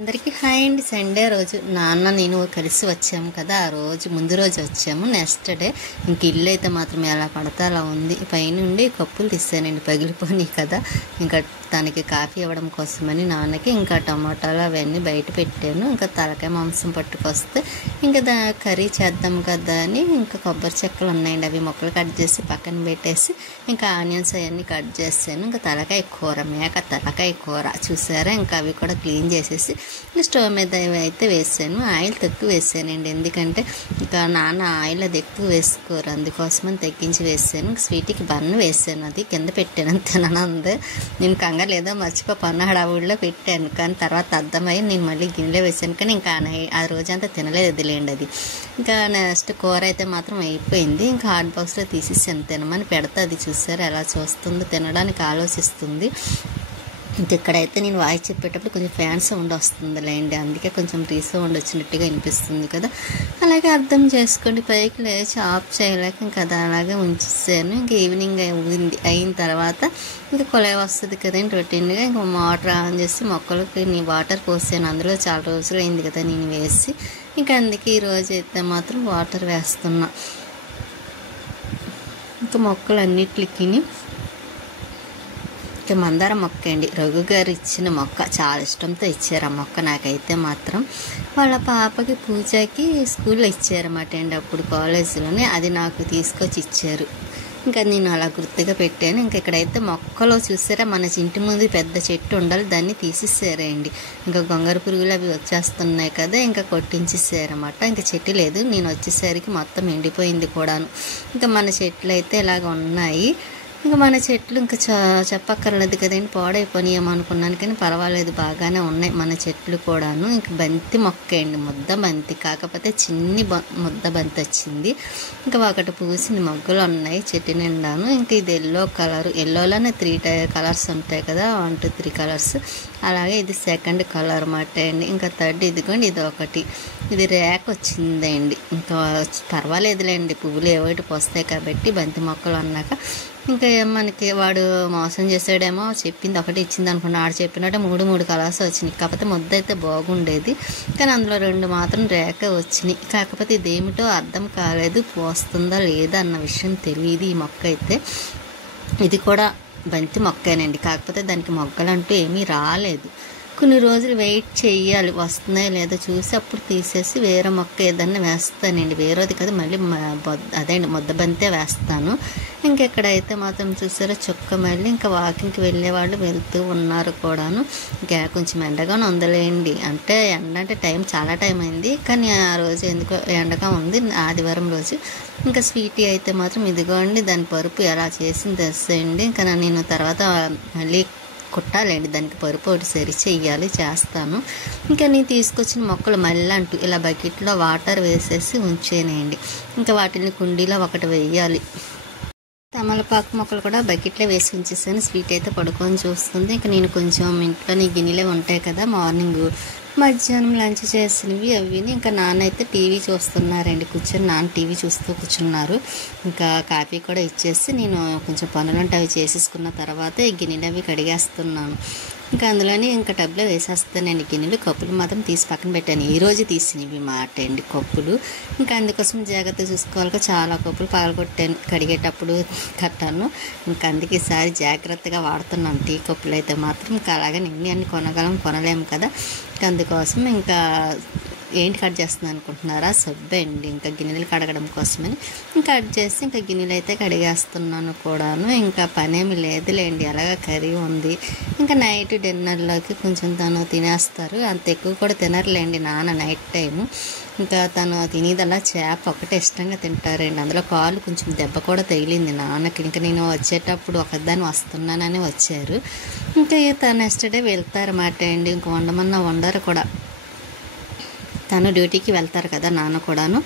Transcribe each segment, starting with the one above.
అందరికీ హాయ్ అండి. సండే రోజు నాన్న నేను కలిసి వచ్చాము కదా, ఆ రోజు ముందు రోజు వచ్చాము. నెక్స్ట్ డే ఇంక ఇల్లు అయితే మాత్రం ఎలా పడితే అలా ఉంది. పైనుండి కప్పులు తీసానండి, పగిలిపోయి కదా. ఇంకా తనకి కాఫీ ఇవ్వడం కోసమని నాన్నకి ఇంకా టమాటాలు అవన్నీ బయట పెట్టాను. ఇంకా తలకాయ మాంసం పట్టుకొస్తే ఇంకా కర్రీ చేద్దాం కదా అని ఇంకా కొబ్బరి చెక్కలు ఉన్నాయండి, అవి మొక్కలు కట్ చేసి పక్కన పెట్టేసి ఇంకా ఆనియన్స్ అవన్నీ కట్ చేసాను. ఇంకా తలకాయ కూర, మేక తలకాయ కూర చూసారా. ఇంకా అవి కూడా క్లీన్ చేసేసి స్టవ్ మీద అయితే వేసాను. ఆయిల్ తక్కువ వేసానండి, ఎందుకంటే ఇంకా నాన్న ఆయిల్ అది ఎక్కువ వేసుకోరు, అందుకోసమని తగ్గించి వేసాను. స్వీట్కి బన్ను వేసాను, అది కింద పెట్టాను తిననందే. నేను కంగారు లేదో మర్చిపో పన్ను హడావుడిలో పెట్టాను, కానీ తర్వాత అర్థమయ్యి నేను మళ్ళీ గిన్నెలో వేసాను. కానీ ఇంకా ఆ రోజంతా తినలేదు లేండి అది. ఇంకా నెక్స్ట్ కూర అయితే మాత్రం అయిపోయింది. ఇంకా హాట్ బాక్స్లో తీసేసాను, తినమని పెడతా. అది చూసారు ఎలా చూస్తుందో, తినడానికి ఆలోచిస్తుంది. ఇక్కడైతే నేను వాయిస్ చెప్పేటప్పుడు కొంచెం ఫ్యాన్ సౌండ్ వస్తుంది లేండి, అందుకే కొంచెం రీసౌండ్ వచ్చినట్టుగా అనిపిస్తుంది కదా. అలాగే అర్థం చేసుకోండి. పైకి లేచి ఆఫ్ చేయలేక ఇంకా అది అలాగే ఉంచేసాను. ఇంకా ఈవినింగ్ అయిన తర్వాత ఇంకా కొలాయి వస్తుంది కదండి రొటీన్గా. ఇంకా మోటార్ ఆన్ చేసి మొక్కలకి నీ వాటర్ పోసాను. అందులో చాలా రోజులు అయింది కదా నేను వేసి, ఇంకా అందుకే ఈరోజు అయితే మాత్రం వాటర్ వేస్తున్నా. ఇంకా మొక్కలు అన్నిటికి మందార మొక్క అండి, రఘు గారు ఇచ్చిన మొక్క, చాలా ఇష్టంతో ఇచ్చారు ఆ మొక్క. నాకైతే మాత్రం వాళ్ళ పాపకి పూజకి స్కూల్లో ఇచ్చారన్నమాట అండి, అప్పుడు కాలేజీలోనే. అది నాకు తీసుకొచ్చి ఇచ్చారు. ఇంకా నేను అలా గుర్తుగా పెట్టాను. ఇంకా ఇక్కడైతే మొక్కలో చూసారా, మన ఇంటి ముందు పెద్ద చెట్టు ఉండాలి, దాన్ని తీసేసారండి. ఇంకా గొంగర పురుగులు అవి వచ్చేస్తున్నాయి కదా, ఇంకా కొట్టించేసారన్నమాట. ఇంకా చెట్టు లేదు, నేను వచ్చేసరికి మొత్తం ఎండిపోయింది కూడాను. ఇంకా మన చెట్లు అయితే ఇలాగ ఉన్నాయి. ఇంకా మన చెట్లు ఇంకా చెప్పక్కర్లేదు కదండి, పాడైపోయామనుకున్నాను, కానీ పర్వాలేదు బాగానే ఉన్నాయి మన చెట్లు కూడాను. ఇంకా బంతి మొక్క అండి, ముద్ద బంతి, కాకపోతే చిన్ని ముద్ద బంతి వచ్చింది. ఇంకా ఒకటి పూసిన మొగ్గలు ఉన్నాయి చెట్టు నిండాను. ఇంకా ఇది ఎల్లో కలర్, ఎల్లోలోనే 3 కలర్స్ ఉంటాయి కదా, 1 2 3 కలర్స్. అలాగే ఇది సెకండ్ కలర్ అన్నమాట అండి. ఇంకా థర్డ్ ఇదిగోండి, ఇది ఒకటి, ఇది రేక్ వచ్చిందండి. ఇంకా పర్వాలేదులేండి, పువ్వులు ఏవోటి పోస్తాయి కాబట్టి బంతి మొక్కలు అన్నాక. ఇంకా మనకి వాడు మోసం చేసాడేమో, చెప్పింది ఒకటి ఇచ్చింది అనుకున్నా, ఆడు చెప్పినట్టే 3 కలర్స్ వచ్చినాయి. కాకపోతే ముద్ద అయితే బాగుండేది, కానీ అందులో 2 మాత్రం రేఖ వచ్చినాయి. కాకపోతే ఇదేమిటో అర్థం కాలేదు, పోస్తుందా లేదా అన్న విషయం తెలియదు. ఈ మొక్క అయితే ఇది కూడా బంతి మొక్కేనండి, కాకపోతే దానికి మొగ్గలంటూ ఏమీ రాలేదు. కొన్ని రోజులు వెయిట్ చేయాలి, వస్తున్నాయో లేదో చూసి అప్పుడు తీసేసి వేరే మొక్క ఏదన్నా వేస్తానండి. వేరేది కదా, మళ్ళీ అదే ముద్ద బంతే వేస్తాను. ఇంకెక్కడైతే మాత్రం చూసారో చుక్క మళ్ళీ ఇంకా వాకింగ్కి వెళ్ళే వాళ్ళు వెళ్తూ ఉన్నారు కూడాను. ఇంకా కొంచెం ఎండగానే ఉందలేండి, అంటే ఎండ అంటే చాలా టైం అయింది, కానీ ఆ రోజు ఎందుకో ఎండగా ఉంది, ఆదివారం రోజు. ఇంకా స్వీటీ అయితే మాత్రం ఇదిగోండి, దాని పరుపు ఎలా చేసింది తెస్సేయండి. ఇంకా నేను తర్వాత మళ్ళీ కుట్టాలండి, దానికి పరుపు ఒకటి సరి చెయ్యాలి, చేస్తాను. ఇంకా నేను తీసుకొచ్చిన మొక్కలు మళ్ళీ అంటూ ఇలా బకెట్లో వాటర్ వేసేసి ఉంచేనేయండి. ఇంకా వాటిని కుండీలో ఒకటి వేయాలి. తమలపాకు మొక్కలు కూడా బకెట్లో వేసి ఉంచేసాను. స్వీట్ అయితే పడుకొని చూస్తుంది. ఇంకా నేను కొంచెం ఇంట్లోని గిన్నెలే ఉంటాయి కదా, మార్నింగ్ మధ్యాహ్నం లంచ్ చేసినవి అవిని. ఇంకా నాన్న అయితే టీవీ చూస్తున్నారండి, కూర్చొని నాన్న టీవీ చూస్తూ కూర్చున్నారు. ఇంకా కాఫీ కూడా ఇచ్చేసి నేను కొంచెం పనులంటే అవి చేసేసుకున్న తర్వాత ఈ గిన్నెలు అవి కడిగేస్తున్నాను. ఇంకా అందులోనే ఇంకా టబ్లో వేసేస్తానండి గిన్నెలు. కప్పులు మాత్రం తీసి పక్కన పెట్టాను, ఈరోజు తీసినవి మాట అండి కప్పులు. ఇంకా అందుకోసం జాగ్రత్త చూసుకోవాలి, చాలా కప్పులు పగలగొట్టాను కడిగేటప్పుడు కట్టాను. ఇంకా అందుకే ఈసారి జాగ్రత్తగా వాడుతున్నాను టీ కప్పులు అయితే మాత్రం. ఇంకా అలాగే అన్ని కొనలేము కదా, అందుకోసం ఇంకా ఏంటి కట్ చేస్తున్నాను అనుకుంటున్నారా, సబ్బే అండి, ఇంకా గిన్నెలు కడగడం కోసమని ఇంకా కట్ చేసి ఇంకా గిన్నెలు అయితే కడిగేస్తున్నాను కూడాను. ఇంకా పనేమి లేదులేండి, అలాగా కర్రీ ఉంది. ఇంకా నైట్ డిన్నర్లోకి కొంచెం తను తినేస్తారు, అంత ఎక్కువ కూడా తినరులేండి నాన్న నైట్ టైము. ఇంకా తను తినేదల్లా చేప ఒకటే ఇష్టంగా తింటారండి, అందులో కాలు కొంచెం దెబ్బ కూడా తగిలింది నాన్నకి. ఇంకా నేను వచ్చేటప్పుడు ఒకదాన్ని వస్తున్నానని వచ్చారు. ఇంకా తను నెక్స్ట్ డే వెళ్తారన్నమాట అండి, ఇంక వండమన్నా వండరు కూడా. తను డ్యూటీకి వెళ్తారు కదా నాన్న కూడాను.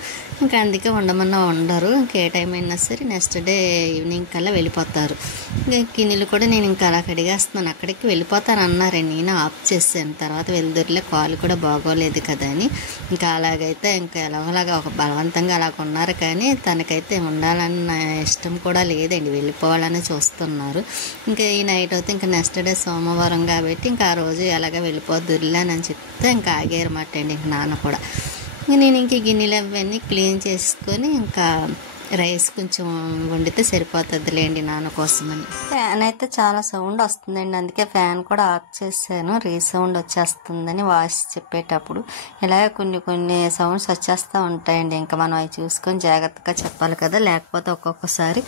ఇంకా అందుకే ఉండమన్నా ఉండరు. ఇంకా ఏ టైం అయినా సరే నెక్స్ట్ డే ఈవినింగ్ కల్లా వెళ్ళిపోతారు. ఇంకా గిన్నెలు కూడా నేను ఇంకా అలా కడిగేస్తున్నాను. అక్కడికి వెళ్ళిపోతాను అన్నారండి, నేను ఆఫ్ చేశాను. తర్వాత వెళ్దురులే, కాలు కూడా బాగోలేదు కదా అని ఇంకా అలాగైతే ఇంకా ఎలాగోలాగా ఒక బలవంతంగా అలాగ ఉన్నారు. కానీ తనకైతే ఉండాలన్న ఇష్టం కూడా లేదండి, వెళ్ళిపోవాలని చూస్తున్నారు. ఇంకా ఈ నైట్ అయితే ఇంకా నెక్స్ట్ డే సోమవారం కాబట్టి ఇంకా ఆ రోజు ఎలాగ వెళ్ళిపోద్దురులే అని చెప్తే ఇంకా ఆగారన్నమాట అండి ఇంక నాన్న కూడా. నేను ఇంక గిన్నెలు అవన్నీ క్లీన్ చేసుకొని ఇంకా రైస్ కొంచెం వండితే సరిపోతుందిలేండి నాన్న కోసమని. ఫ్యాన్ అయితే చాలా సౌండ్ వస్తుందండి, అందుకే ఫ్యాన్ కూడా ఆఫ్ చేశాను. రీసౌండ్ వచ్చేస్తుందని వాయిస్ చెప్పేటప్పుడు ఇలాగే కొన్ని సౌండ్స్ వచ్చేస్తూ ఉంటాయండి. ఇంకా మనం అవి చూసుకొని జాగ్రత్తగా చెప్పాలి కదా, లేకపోతే ఒక్కొక్కసారి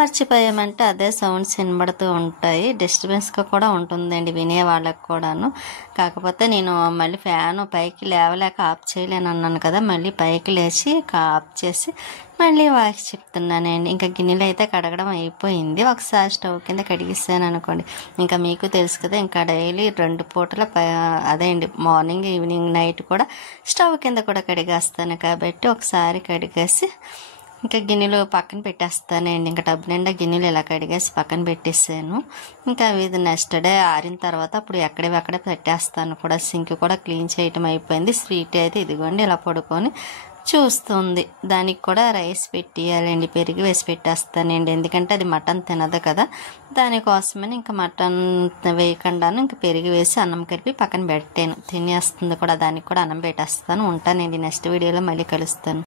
మర్చిపోయామంటే అదే సౌండ్స్ వినబడుతూ ఉంటాయి. డిస్టర్బెన్స్గా కూడా ఉంటుందండి వినే వాళ్ళకి కూడాను. కాకపోతే నేను మళ్ళీ ఫ్యాన్ పైకి లేవలేక ఆఫ్ చేయలేను అన్నాను కదా, మళ్ళీ పైకి లేచి ఆఫ్ చేసి మళ్ళీ వాయిస్ చెప్తున్నానండి. ఇంకా గిన్నెలు అయితే కడగడం అయిపోయింది. ఒకసారి స్టవ్ కింద కడిగిస్తాను అనుకోండి. ఇంకా మీకు తెలుసు కదా, ఇంకా డైలీ 2 పూటల అదే అండి, మార్నింగ్ ఈవినింగ్ నైట్ కూడా స్టవ్ కింద కూడా కడిగేస్తాను కాబట్టి ఒకసారి కడిగేసి ఇంకా గిన్నెలు పక్కన పెట్టేస్తానండి. ఇంకా టబ్ నిండా గిన్నెలు ఇలా కడిగేసి పక్కన పెట్టేసాను. ఇంకా అవి నెక్స్ట్ డే ఆరిన తర్వాత అప్పుడు ఎక్కడే పెట్టేస్తాను కూడా. సింక్ కూడా క్లీన్ చేయటం అయిపోయింది. స్వీట్ అయితే ఇదిగోండి ఇలా పడుకొని చూస్తుంది. దానికి కూడా రైస్ పెట్టేయాలండి, పెరిగి వేసి పెట్టేస్తానండి. ఎందుకంటే అది మటన్ తినదు కదా, దానికోసమని ఇంకా మటన్ వేయకుండాను ఇంకా పెరిగి వేసి అన్నం కలిపి పక్కన పెట్టాను. తినేస్తుంది కూడా, దానికి కూడా అన్నం పెట్టేస్తాను. ఉంటానండి, నెక్స్ట్ వీడియోలో మళ్ళీ కలుస్తాను.